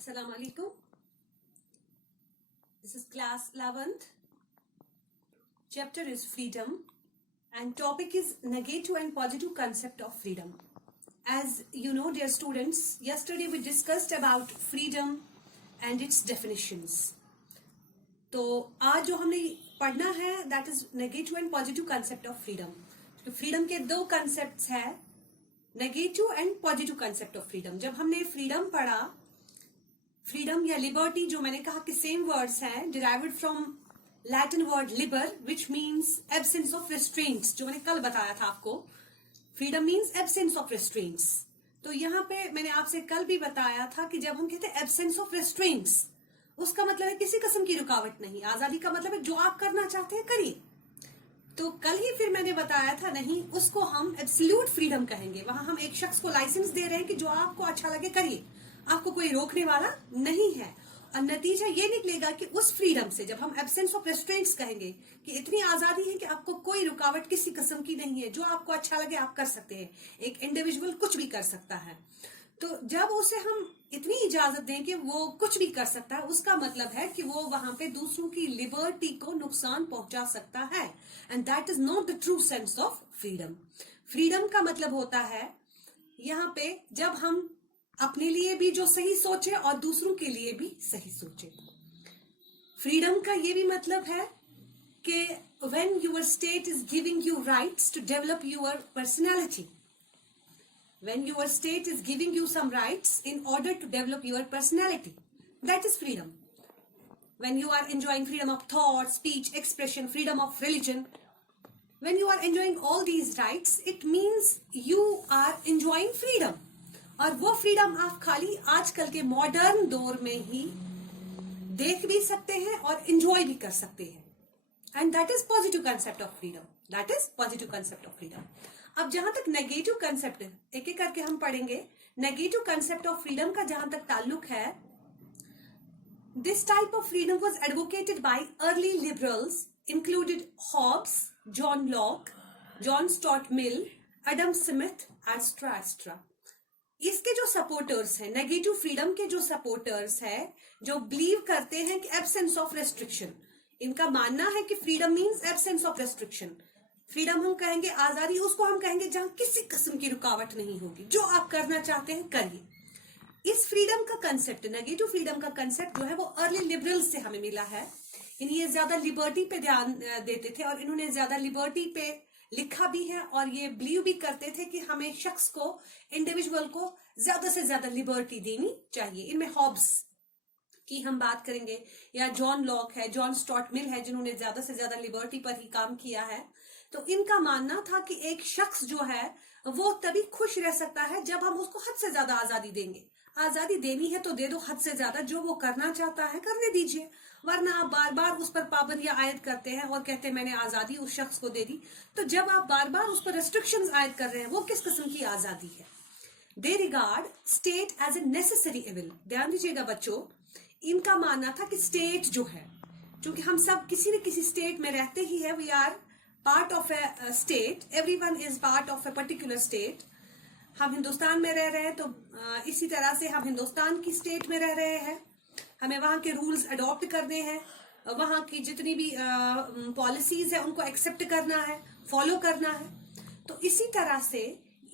Assalamu alaikum. This is class 11th. Chapter is freedom and topic is negative and positive concept of freedom. As you know, dear students, yesterday we discussed about freedom and its definitions. तो आज जो हमने पढ़ना है that is negative and positive concept of freedom. Freedom के दो concepts है, negative and positive concept of freedom. जब हमने freedom पढ़ा, फ्रीडम या लिबर्टी जो मैंने कहा कि सेम वर्ड्स हैं, derived from Latin word liber which means absence of restraints, जो मैंने कल बताया था आपको. Freedom means absence of restraints. तो यहाँ पे मैंने आपसे कल भी बताया था कि जब हम कहते हैं एब्सेंस ऑफ रेस्ट्रेंट्स, उसका मतलब है किसी किस्म की रुकावट नहीं. आजादी का मतलब है जो आप करना चाहते हैं करिए. तो कल ही फिर मैंने बताया था नहीं, उसको हम एब्सोल्यूट फ्रीडम कहेंगे. वहां हम एक शख्स को लाइसेंस दे रहे हैं कि जो आपको अच्छा लगे करिए, आपको कोई रोकने वाला नहीं है. और नतीजा ये निकलेगा कि उस फ्रीडम से जब हम एब्सेंस ऑफ रेस्ट्रेंट्स कहेंगे कि इतनी आजादी है कि आपको कोई रुकावट किसी किस्म की नहीं है, जो आपको अच्छा लगे आप कर सकते हैं. एक इंडिविजुअल कुछ भी कर सकता है. तो जब उसे हम इतनी इजाजत दें कि वो कुछ भी कर सकता है, उसका मतलब है कि वो वहां पे दूसरों की लिबर्टी को नुकसान पहुंचा सकता है. And that is not the true sense of freedom. Freedom का मतलब होता है यहाँ पे जब हम अपने लिए भी जो सही सोचे और दूसरों के लिए भी सही सोचे. फ्रीडम का ये भी मतलब है कि when your state is giving you rights to develop your personality, when your state is giving you some rights in order to develop your personality, that is freedom. When you are enjoying freedom of thought, speech, expression, freedom of religion, when you are enjoying all these rights, it means you are enjoying freedom. और वो freedom आप खाली आजकल के modern दौर में ही देख भी सकते हैं और एंजॉय भी कर सकते हैं. And that is positive concept of freedom. That is positive concept of freedom. अब जहां तक नेगेटिव कंसेप्ट है, एक एक करके हम पढ़ेंगे. नेगेटिव कंसेप्ट ऑफ फ्रीडम का जहां तक ताल्लुक है, this type of freedom was advocated by early liberals included Hobbes, John Locke, John Stuart Mill, Adam Smith extra. इसके जो सपोर्टर्स हैं, नेगेटिव फ्रीडम के जो सपोर्टर्स हैं, जो बिलीव करते हैं कि एब्सेंस ऑफ रेस्ट्रिक्शन, इनका मानना है कि freedom means absence of restriction. Freedom हम कहेंगे आजादी, उसको हम कहेंगे जहां किसी किस्म की रुकावट नहीं होगी, जो आप करना चाहते हैं करिए. इस फ्रीडम का कंसेप्ट, नेगेटिव फ्रीडम का कंसेप्ट जो है वो अर्ली लिबरल्स से हमें मिला है. ये ज्यादा लिबर्टी पे ध्यान देते थे और इन्होंने ज्यादा लिबर्टी पे लिखा भी है और ये बिलीव भी करते थे कि हमें शख्स को, इंडिविजुअल को ज्यादा से ज्यादा लिबर्टी देनी चाहिए. इनमें हॉब्स की हम बात करेंगे, या जॉन लॉक है, जॉन स्टुअर्ट मिल है, जिन्होंने ज्यादा से ज्यादा लिबर्टी पर ही काम किया है. तो इनका मानना था कि एक शख्स जो है वो तभी खुश रह सकता है जब हम उसको हद से ज्यादा आजादी देंगे. आजादी देनी है तो दे दो हद से ज्यादा, जो वो करना चाहता है करने दीजिए. वरना आप बार बार उस पर पाबंदियां आयद करते हैं और कहते हैं मैंने आजादी उस शख्स को दे दी. तो जब आप बार बार उस पर रेस्ट्रिक्शंस आयद कर रहे हैं, वो किस किस्म की आजादी है? They regard state as a necessary evil. ध्यान दीजिएगा बच्चों, इनका मानना था कि स्टेट जो है, क्योंकि हम सब किसी न किसी स्टेट में रहते ही है, we are part of a state, everyone is part of a particular state. हम हिंदुस्तान में रह रहे हैं तो इसी तरह से हम हिंदुस्तान की स्टेट में रह रहे हैं. हमें वहां के रूल्स अडॉप्ट करने हैं, वहां की जितनी भी पॉलिसीज है उनको एक्सेप्ट करना है, फॉलो करना है. तो इसी तरह से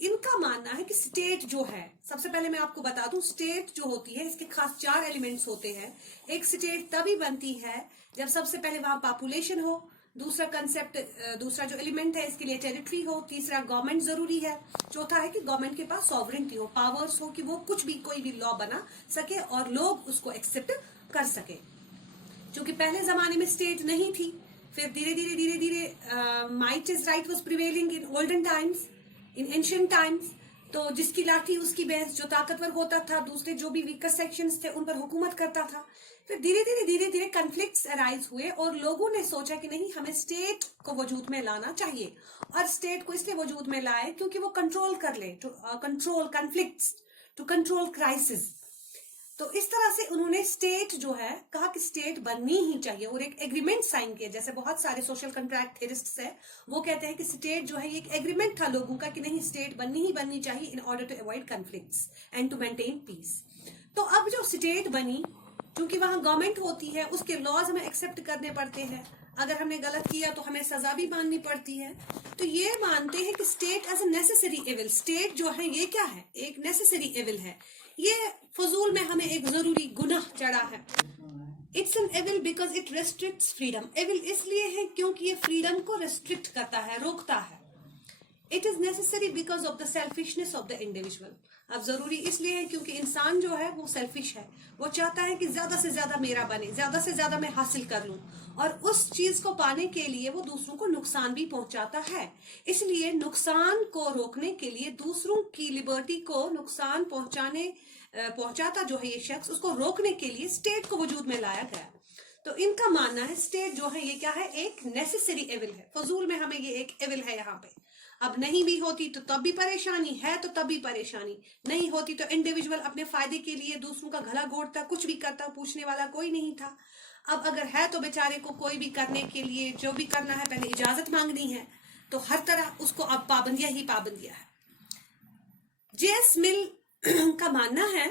इनका मानना है कि स्टेट जो है, सबसे पहले मैं आपको बता दूं, स्टेट जो होती है इसके खास 4 एलिमेंट्स होते हैं. एक स्टेट तभी बनती है जब सबसे पहले वहां पॉपुलेशन हो, दूसरा कंसेप्ट, दूसरा जो एलिमेंट है इसके लिए टेरिटरी हो, तीसरा गवर्नमेंट जरूरी है, चौथा है कि गवर्नमेंट के पास सॉवरेनिटी हो, पावर्स हो कि वो कुछ भी कोई भी लॉ बना सके और लोग उसको एक्सेप्ट कर सके. क्योंकि पहले जमाने में स्टेट नहीं थी, फिर धीरे धीरे might is right was prevailing in olden times, in ancient times. तो जिसकी लाठी उसकी भैंस, जो ताकतवर होता था, दूसरे जो भी वीकर सेक्शंस थे उन पर हुकूमत करता था. फिर धीरे धीरे कंफ्लिक्ट्स अराइज हुए और लोगों ने सोचा कि नहीं, हमें स्टेट को वजूद में लाना चाहिए. और स्टेट को इसलिए वजूद में लाए क्योंकि वो कंट्रोल कर ले, to control conflicts, to control crisis. तो इस तरह से उन्होंने स्टेट जो है कहा कि स्टेट बननी ही चाहिए और एक एग्रीमेंट साइन किया. जैसे बहुत सारे सोशल कॉन्ट्रैक्ट थेरिस्ट्स है, वो कहते हैं कि स्टेट जो है ये एक एग्रीमेंट था लोगों का कि नहीं, स्टेट बननी ही बननी चाहिए in order to avoid conflicts and to maintain peace. तो अब जो स्टेट बनी, क्योंकि वहां गवर्नमेंट होती है, उसके लॉज हमें एक्सेप्ट करने पड़ते हैं, अगर हमने गलत किया तो हमें सजा भी माननी पड़ती है। तो ये मानते हैं कि state as a necessary evil, state जो है ये क्या है, एक नेसेसरी एविल है, ये फजूल में हमें एक जरूरी गुनाह चढ़ा है। It's an evil because it restricts freedom, evil इसलिए है क्योंकि ये फ्रीडम को रेस्ट्रिक्ट करता है, रोकता है। It is necessary because of the selfishness of the individual, अब जरूरी इसलिए है क्योंकि इंसान जो है वो सेल्फिश है, वो चाहता है कि ज्यादा से ज्यादा मेरा बने, ज्यादा से ज्यादा मैं हासिल कर लूं, और उस चीज को पाने के लिए वो दूसरों को नुकसान भी पहुंचाता है। इसलिए नुकसान को रोकने के लिए, दूसरों की लिबर्टी को नुकसान पहुंचाता जो है ये शख्स, उसको रोकने के लिए स्टेट को वजूद में लाया गया। तो इनका मानना है स्टेट जो है ये क्या है, एक नेसेसरी एविल है, फजूल में हमें ये एक एविल है यहाँ पे। अब नहीं भी होती तो तब भी परेशानी है, तो तब भी परेशानी नहीं होती तो इंडिविजुअल अपने फायदे के लिए दूसरों का गला घोटता, कुछ भी करता, पूछने वाला कोई नहीं था। अब अगर है तो बेचारे को कोई भी करने के लिए जो भी करना है पहले इजाजत मांगनी है, तो हर तरह उसको अब पाबंदियां ही पाबंदियां है। जेएस मिल का मानना है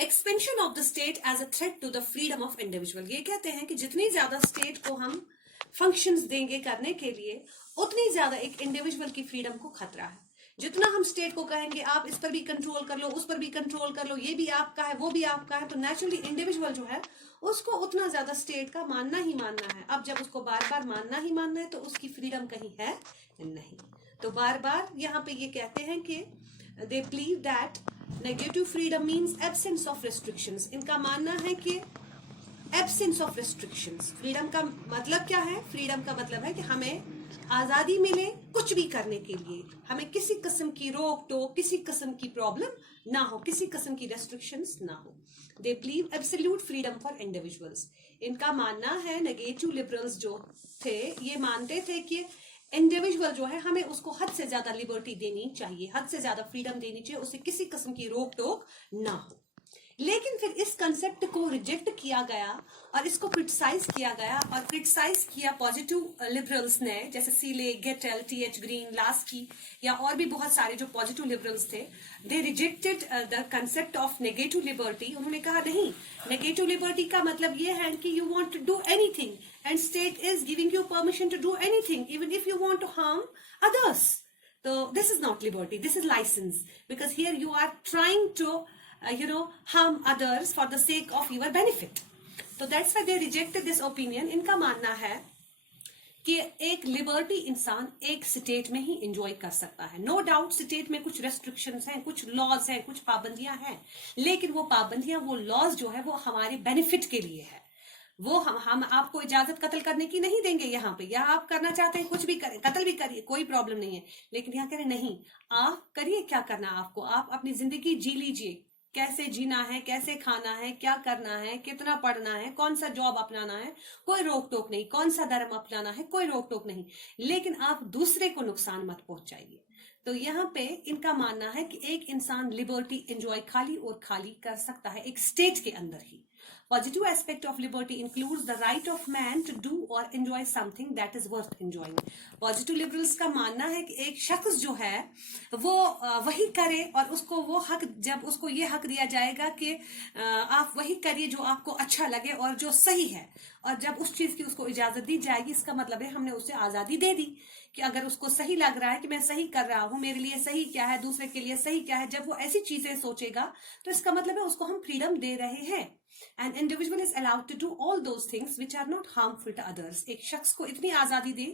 expansion of the state as a threat to the freedom of individual, ये कहते हैं कि जितनी ज्यादा स्टेट को हम फंक्शंस देंगे करने के लिए, उतनी ज्यादा एक इंडिविजुअल की फ्रीडम को खतरा है। जितना हम स्टेट को कहेंगे आप इस पर भी कंट्रोल कर लो, उस पर भी कंट्रोल कर लो, ये भी आपका है, वो भी आपका है, तो नेचुरली इंडिविजुअल जो है उसको उतना ज्यादा स्टेट का मानना ही मानना है। अब जब उसको बार बार मानना ही मानना है तो उसकी फ्रीडम कहीं है नहीं। तो बार बार यहाँ पे ये कहते हैं कि they believe that negative freedom means absence of restrictions. इनका मानना है कि एब्सेंस ऑफ रिस्ट्रिक्शंस, फ्रीडम का मतलब क्या है, फ्रीडम का मतलब है कि हमें आजादी मिले कुछ भी करने के लिए, हमें किसी किस्म की रोक टोक, किसी किस्म की प्रॉब्लम ना हो, किसी किस्म की रेस्ट्रिक्शंस ना हो। They believe absolute freedom for individuals. इनका मानना है, नेगेटिव लिबरल्स जो थे ये मानते थे कि इंडिविजुअल जो है हमें उसको हद से ज्यादा लिबर्टी देनी चाहिए, हद से ज्यादा फ्रीडम देनी चाहिए, उसे किसी किस्म की रोक टोक ना हो। लेकिन फिर इस कंसेप्ट को रिजेक्ट किया गया और इसको क्रिटिसाइज किया गया, और क्रिटिसाइज किया पॉजिटिव लिबरल्स ने, जैसे सीले, गेटेल, टीएच ग्रीन, लास्की या और भी बहुत सारे जो पॉजिटिव लिबरल्स थे। They rejected the concept of negative liberty. उन्होंने कहा नहीं, नेगेटिव लिबर्टी का मतलब ये है कि you want to do anything and state is giving you permission to do anything even if you want to harm others. तो this is not liberty, this is licence, because here you are trying to harm others for the sake of your benefit. So that's why they rejected this opinion. इनका मानना है कि एक liberty इंसान एक state में ही enjoy कर सकता है। नो डाउट स्टेट में कुछ रेस्ट्रिक्शंस हैं, कुछ लॉज हैं, कुछ पाबंदियां हैं, लेकिन वो पाबंदियां, वो लॉज जो है वो हमारे बेनिफिट के लिए है। वो हम आपको इजाजत कत्ल करने की नहीं देंगे यहाँ पे, या आप करना चाहते हैं कुछ भी करें, कत्ल भी करिए, कोई प्रॉब्लम नहीं है, लेकिन यहाँ कह रहे नहीं, आप करिए क्या करना आपको, आप अपनी जिंदगी जी लीजिए, कैसे जीना है, कैसे खाना है, क्या करना है, कितना पढ़ना है, कौन सा जॉब अपनाना है, कोई रोक टोक नहीं, कौन सा धर्म अपनाना है, कोई रोक टोक नहीं, लेकिन आप दूसरे को नुकसान मत पहुंचाइए। तो यहाँ पे इनका मानना है कि एक इंसान लिबर्टी एंजॉय खाली और खाली कर सकता है एक स्टेट के अंदर ही। Positive aspect of liberty includes the right of man to do or enjoy something that is worth enjoying. Positive liberals का मानना है कि एक शख्स जो है वो वही करे, और उसको वो हक, जब उसको ये हक दिया जाएगा कि आप वही करिए जो आपको अच्छा लगे और जो सही है, और जब उस चीज की उसको इजाजत दी जाएगी, इसका मतलब है हमने उसे आजादी दे दी कि अगर उसको सही लग रहा है कि मैं सही कर रहा हूं, मेरे लिए सही क्या है, दूसरे के लिए सही क्या है, जब वो ऐसी चीजें सोचेगा तो इसका मतलब है उसको हम फ्रीडम दे रहे हैं। An individual is allowed to do all those things which are not harmful to others. एक शख्स को इतनी आजादी दे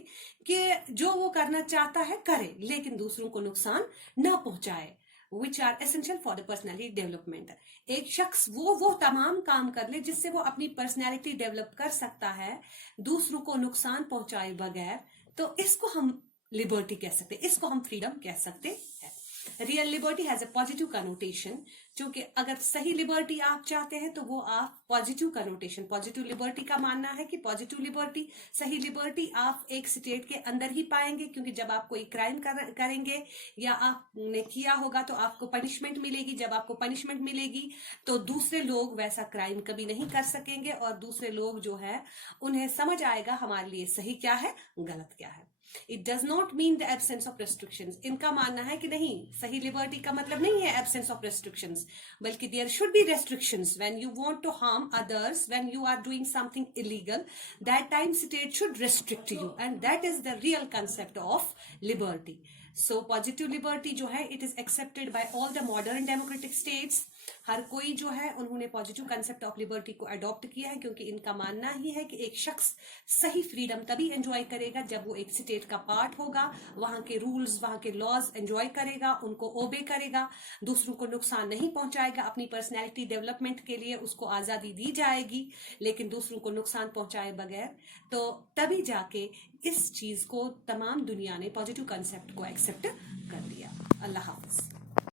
कि जो वो करना चाहता है करे, लेकिन दूसरों को नुकसान न पहुंचाए, which are essential for the personality development. एक शख्स वो तमाम काम कर ले जिससे वो अपनी पर्सनैलिटी डेवलप कर सकता है दूसरों को नुकसान पहुंचाए बगैर, तो इसको हम लिबर्टी कह सकते हैं, इसको हम फ्रीडम कह सकते हैं। Real liberty has a positive connotation, क्योंकि अगर सही लिबर्टी आप चाहते हैं तो वो आप पॉजिटिव कनोटेशन, पॉजिटिव लिबर्टी का मानना है कि पॉजिटिव लिबर्टी, सही लिबर्टी आप एक स्टेट के अंदर ही पाएंगे, क्योंकि जब आप कोई क्राइम करेंगे या आपने किया होगा तो आपको पनिशमेंट मिलेगी, जब आपको पनिशमेंट मिलेगी तो दूसरे लोग वैसा क्राइम कभी नहीं कर सकेंगे, और दूसरे लोग जो है उन्हें समझ आएगा हमारे लिए सही क्या है, गलत क्या है। It does not mean the absence of restrictions. इनका मानना है कि नहीं, सही लिबर्टी का मतलब नहीं है एब्सेंस ऑफ रेस्ट्रिक्शंस, बल्कि there should be restrictions when you want to harm others, when you are doing something illegal, that time state should restrict you, and that is the real concept of liberty. So positive liberty जो है it is accepted by all the modern democratic states. हर कोई जो है उन्होंने positive concept of liberty को adopt किया है, क्योंकि इनका मानना ही है कि एक शख्स सही फ्रीडम तभी एंजॉय करेगा जब वो एक स्टेट का पार्ट होगा, वहां के रूल्स, वहां के लॉज एंजॉय करेगा, उनको ओबे करेगा, दूसरों को नुकसान नहीं पहुंचाएगा, अपनी पर्सनैलिटी डेवलपमेंट के लिए उसको आजादी दी जाएगी, लेकिन दूसरों को नुकसान पहुंचाए बगैर। तो तभी जाके इस चीज को तमाम दुनिया ने पॉजिटिव कंसेप्ट को एक्सेप्ट कर लिया। अल्लाह हाफिज।